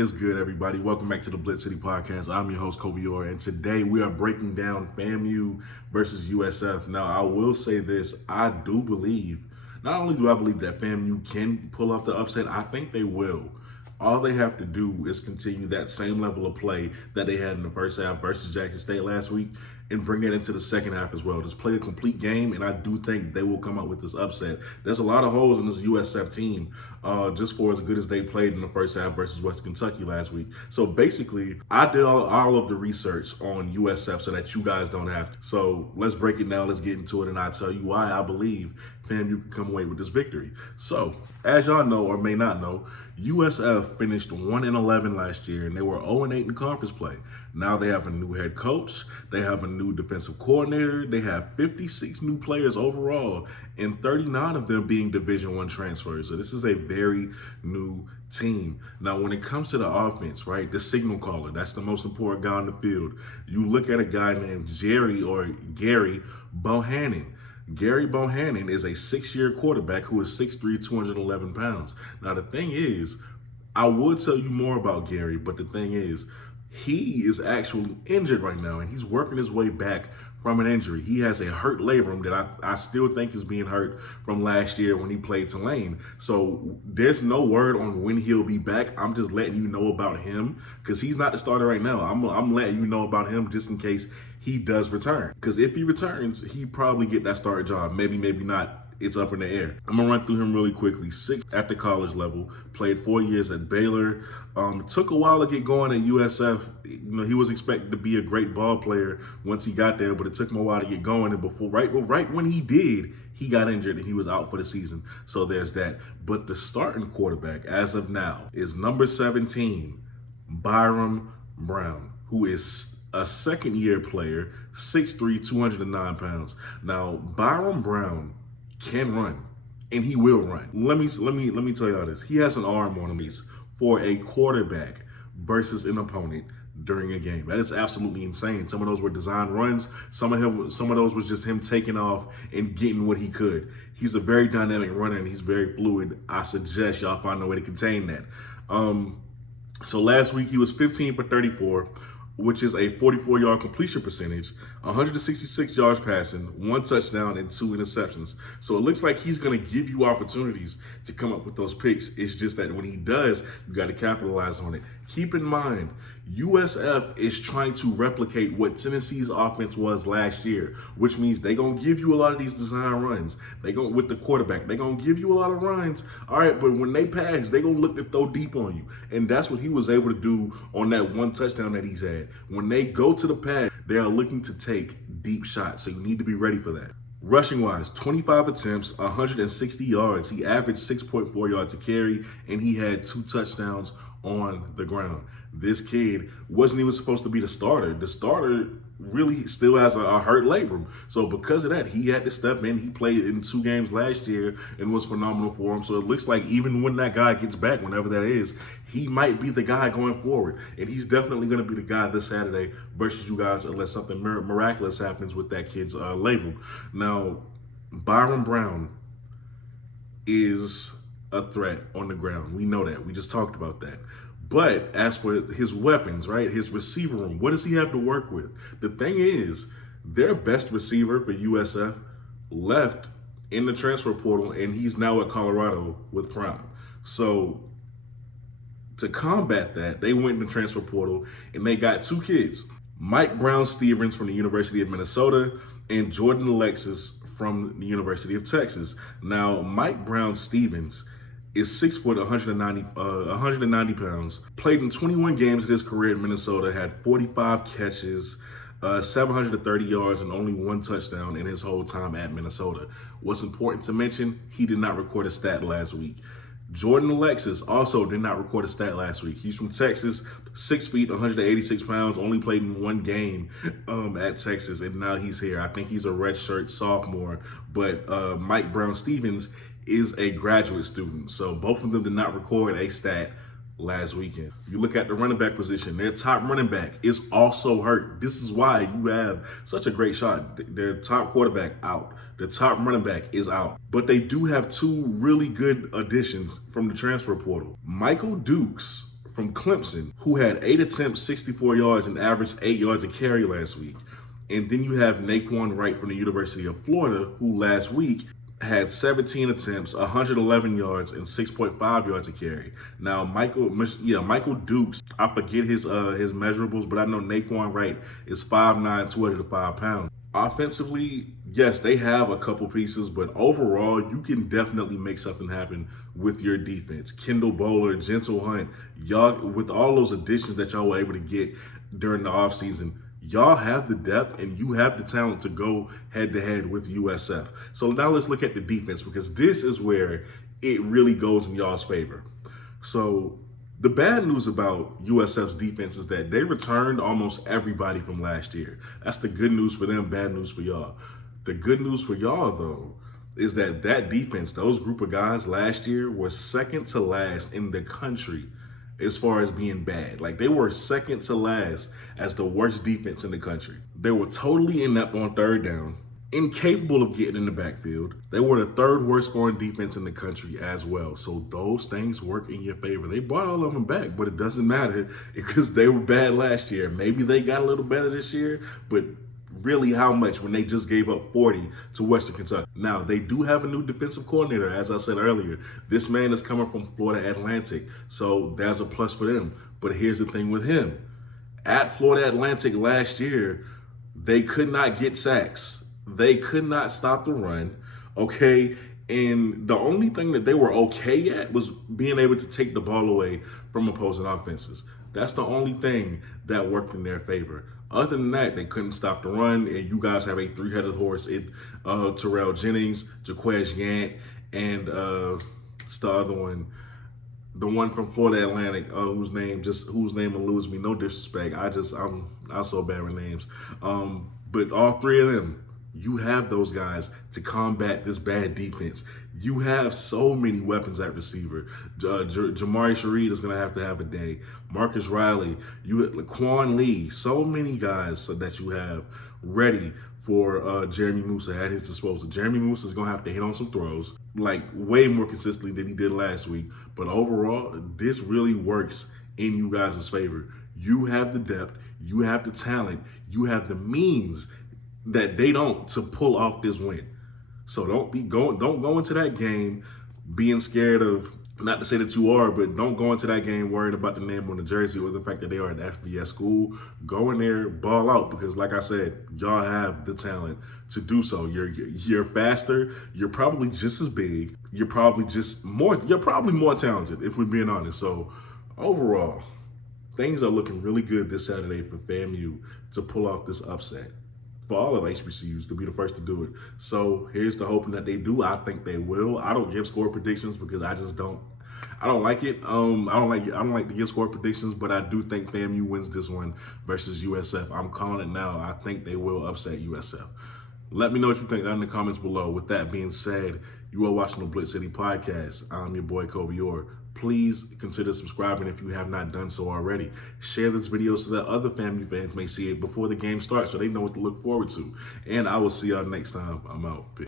is good, everybody? Welcome back to the BlitzCity Podcast. I'm your host, Kobe Orr, and today we are breaking down FAMU versus USF. Now, I will say this. I do believe, not only do I believe that FAMU can pull off the upset, I think they will. All they have to do is continue that same level of play that they had in the first half versus Jackson State last week and bring it into the second half as well. Just play a complete game, and I do think they will come out with this upset. There's a lot of holes in this USF team, just for as good as they played in the first half versus West Kentucky last week. So basically, I did all of the research on USF so that you guys don't have to. So let's break it down, let's get into it, and I'll tell you why I believe FAMU can come away with this victory. So, as y'all know or may not know, USF finished 1-11 last year, and they were 0-8 in conference play. Now they have a new head coach, they have a new defensive coordinator, they have 56 new players overall, and 39 of them being Division I transfers. So this is a very new team. Now, when it comes to the offense, right, the signal caller, that's the most important guy on the field. You look at a guy named Gary Bohannon. Gary Bohannon is a 6-year quarterback who is 6'3", 211 pounds. Now, the thing is, I would tell you more about Gary, but the thing is, he is actually injured right now, and he's working his way back from an injury. He has a hurt labrum that I still think is being hurt from last year when he played Tulane. So there's no word on when he'll be back. I'm just letting you know about him because he's not the starter right now. I'm letting you know about him just in case he does return. Because if he returns, he probably get that starter job. Maybe not. It's up in the air. I'm gonna run through him really quickly. 6 at the college level, played 4 years at Baylor. Took a while to get going at USF. You know, he was expected to be a great ball player once he got there, but it took him a while to get going. And right when he did, he got injured and he was out for the season. So there's that. But the starting quarterback as of now is number 17, Byram Brown, who is a second-year player, 6'3", 209 pounds. Now, Byram Brown can run, and he will run. Let me tell y'all this. He has an arm on him for a quarterback versus an opponent during a game. That is absolutely insane. Some of those were design runs. Some of those was just him taking off and getting what he could. He's a very dynamic runner, and he's very fluid. I suggest y'all find a way to contain that. So last week he was 15 for 34, which is a 44-yard completion percentage, 166 yards passing, 1 touchdown, and 2 interceptions. So it looks like he's going to give you opportunities to come up with those picks. It's just that when he does, you got to capitalize on it. Keep in mind, USF is trying to replicate what Tennessee's offense was last year, which means they're going to give you a lot of these design runs. With the quarterback, they're going to give you a lot of runs. All right, but when they pass, they're going to look to throw deep on you. And that's what he was able to do on that 1 touchdown that he's had. When they go to the pass, they are looking to take deep shots, so you need to be ready for that. Rushing-wise, 25 attempts, 160 yards. He averaged 6.4 yards a carry, and he had 2 touchdowns on the ground. This kid wasn't even supposed to be the starter. The starter really still has a hurt labrum. So because of that, he had to step in. He played in 2 games last year and was phenomenal for him. So it looks like even when that guy gets back, whenever that is, he might be the guy going forward. And he's definitely going to be the guy this Saturday versus you guys unless something miraculous happens with that kid's labrum. Now, Byram Brown is a threat on the ground. We know that. We just talked about that. But as for his weapons, right, his receiver room, what does he have to work with? The thing is, their best receiver for USF left in the transfer portal, and he's now at Colorado with Crown. So to combat that, they went in the transfer portal, and they got 2 kids, Mike Brown-Stevens from the University of Minnesota and Jordan Alexis from the University of Texas. Now, Mike Brown-Stevens is 6 foot, 190 pounds, played in 21 games in his career in Minnesota, had 45 catches, 730 yards, and only 1 touchdown in his whole time at Minnesota. What's important to mention, he did not record a stat last week. Jordan Alexis also did not record a stat last week. He's from Texas, 6 feet, 186 pounds, only played in 1 game at Texas, and now he's here. I think he's a redshirt sophomore, but Mike Brown-Stevens is a graduate student. So both of them did not record a stat last weekend. You look at the running back position, their top running back is also hurt. This is why you have such a great shot. Their top quarterback out. The top running back is out. But they do have 2 really good additions from the transfer portal. Michael Dukes from from Clemson, who had 8 attempts, 64 yards, and averaged 8 yards a carry last week. And then you have Naquan Wright from the University of Florida, who last week had 17 attempts, 111 yards, and 6.5 yards a carry. Now, Michael Dukes, I forget his measurables, but I know Naquan Wright is 5'9", 205 pounds. Offensively, yes, they have a couple pieces, but overall, you can definitely make something happen with your defense. Kendall Bowler, Gentle Hunt, y'all, with all those additions that y'all were able to get during the offseason, y'all have the depth and you have the talent to go head-to-head with USF. So now let's look at the defense, because this is where it really goes in y'all's favor. So the bad news about USF's defense is that they returned almost everybody from last year. That's the good news for them, bad news for y'all. The good news for y'all, though, is that defense, those group of guys last year, was second to last in the country as far as being bad. Like, they were second to last as the worst defense in the country. They were totally inept on third down, incapable of getting in the backfield. They were the third worst scoring defense in the country as well. So those things work in your favor. They brought all of them back, but it doesn't matter because they were bad last year. Maybe they got a little better this year, but really how much when they just gave up 40 to Western Kentucky. Now, they do have a new defensive coordinator, as I said earlier. This man is coming from Florida Atlantic, so that's a plus for them. But here's the thing with him. At Florida Atlantic last year, they could not get sacks. They could not stop the run, okay? And the only thing that they were okay at was being able to take the ball away from opposing offenses. That's the only thing that worked in their favor. Other than that, they couldn't stop the run, and you guys have a three-headed horse. Terrell Jennings, Jaquez Yant, and it's the other one, the one from Florida Atlantic, whose name eludes me. No disrespect, I'm so bad with names. But all three of them, you have those guys to combat this bad defense. You have so many weapons at receiver. Jamari Shareed is going to have a day. Marcus Riley, Quan Lee, so many guys that you have ready for Jeremy Musa at his disposal. Jeremy Musa is going to have to hit on some throws, like way more consistently than he did last week. But overall, this really works in you guys' favor. You have the depth, you have the talent, you have the means that they don't to pull off this win. So don't go into that game being scared of, not to say that you are, but don't go into that game worried about the name on the jersey or the fact that they are an FBS school. Go in there, ball out, because like I said, y'all have the talent to do so. You're faster, you're probably just as big, you're probably more talented, if we're being honest. So overall, things are looking really good this Saturday for FAMU to pull off this upset. For all of HBCUs to be the first to do it. So here's the hoping that they do. I think they will. I don't give score predictions because I don't like it. I don't like to give score predictions, but I do think FAMU wins this one versus USF. I'm calling it now. I think they will upset USF. Let me know what you think down in the comments below. With that being said, you are watching the BlitzCity Podcast. I'm your boy Kobe Orr. Please consider subscribing if you have not done so already. Share this video so that other FAMU fans may see it before the game starts so they know what to look forward to. And I will see y'all next time. I'm out. Peace.